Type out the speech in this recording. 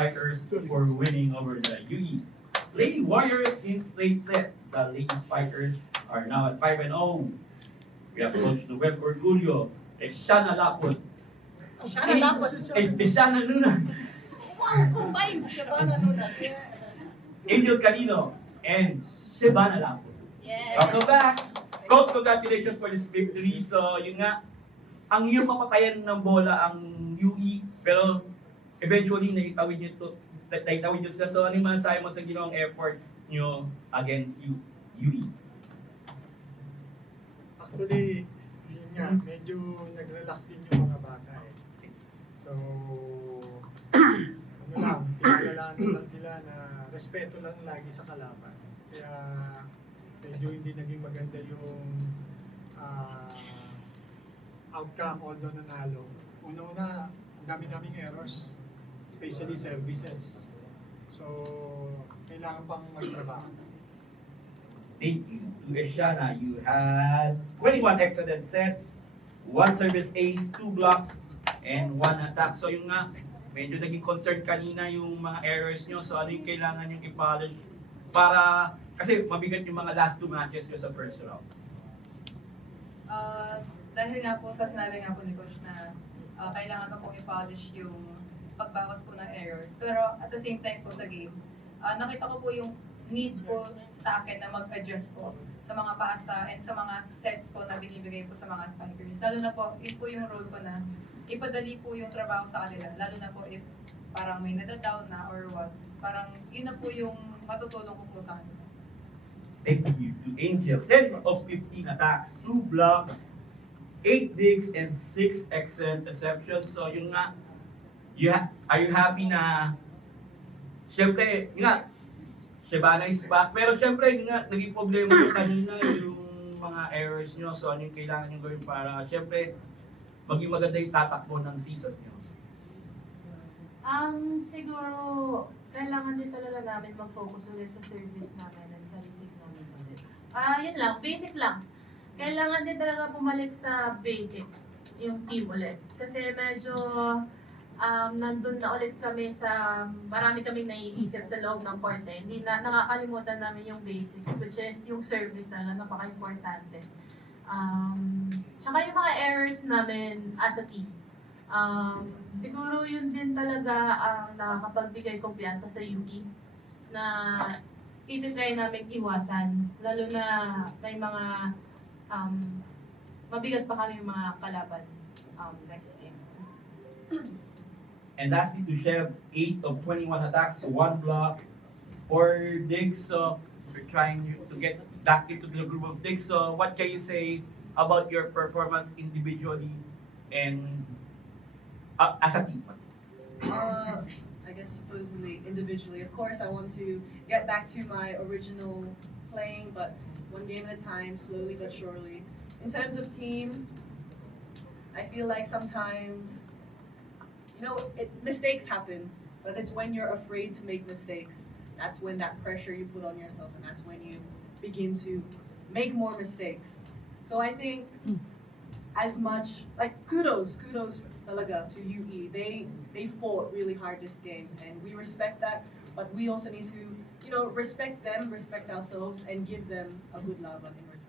Spikers for winning over the UE. Lady Warriors in straight set. The Lady Spikers are now at 5-0. We have Coach Noel Orgulio, Shana Lapot, Shana Lapot. Shana Luna, Wow, combined. Shabana Nunat. Angel Canino, and Shibana Lapot. Yes. Welcome back. Coach, congratulations for this victory. So, yun nga, ang iyong mapatayan ng bola ang UE, pero eventually naitawid niyo sila. So, ano yung masasabi mo sa ginawang effort nyo against UE? Actually, yun nga, medyo nag-relax din yung mga bata eh. So, ano lang, pinalalanan lang sila na respeto lang lagi sa kalaban. Kaya, medyo hindi naging maganda yung outcome, although nanalo. Una-una, ang dami naming errors, especially services. So, kailangan pang magtrabaho. Thank you to Eshana. You had 21 excellent sets, 1 service ace, 2 blocks, and 1 attack. So yung nga, medyo naging concern kanina yung mga errors nyo. So ano yung kailangan yung i-polish para, kasi mabigat yung mga last 2 matches nyo sa first round. Dahil nga po sa sinabi nga po ni Coach na kailangan pa pong i-polish yung pagbawas po ng errors. Pero at the same time po sa game, nakita ko po yung needs po sa akin na mag-adjust po sa mga pasa and sa mga sets po na binibigay po sa mga spikers. Lalo na po, yun po yung role ko na ipadali po yung trabaho sa kanila. Lalo na po if parang may nadadown na or what. Parang yun na po yung matutulong ko po sa kanila. Thank you to Angel. 10 of 15 attacks, 2 blocks, 8 digs, and 6 excellent receptions. So yun nga, are you happy na, syempre, yun nga, Shibana is back. Pero syempre, yun nga, naging problema yung kanina yung mga errors nyo. So ano yung kailangan nyo gawin para, syempre, maging maganda yung tatakbo ng season nyo? Siguro, kailangan din talaga namin mag-focus ulit sa service namin at sa receive namin ulit. Yun lang, basic lang. Kailangan din talaga bumalik sa basic, yung team ulit. Kasi medyo nandun na ulit kami sa, marami kaming naiisip sa loob ng court eh. Hindi na, nakakalimutan namin yung basics, which is yung service na napaka-importante. Tsaka yung mga errors namin as a team. Siguro yun din talaga ang nakakapagbigay kumpiyansa sa UE na ititry namin iwasan. Lalo na may mga mabigat pa kami mga kalaban next game. And lastly, to Shev, 8 of 21 attacks, 1 block, 4 digs. So we're trying to get back into the group of digs. So what can you say about your performance individually and as a team? I guess supposedly individually. Of course, I want to get back to my original playing, but one game at a time, slowly but surely. In terms of team, I feel like sometimes, mistakes happen, but it's when you're afraid to make mistakes. That's when that pressure you put on yourself, and that's when you begin to make more mistakes. So I think as much, kudos talaga to UE. They fought really hard this game, and we respect that, but we also need to, respect them, respect ourselves, and give them a good laban in return.